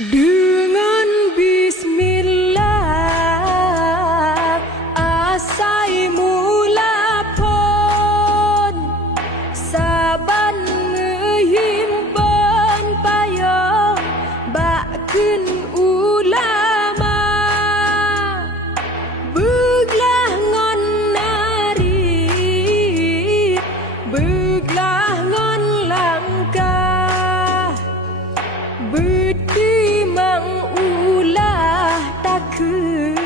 Dengan bismillah asai mula pon saban ngehimpan payung bakkeun ulama beglah ngon nari beglah ngon langkah beti mang ulah takkeun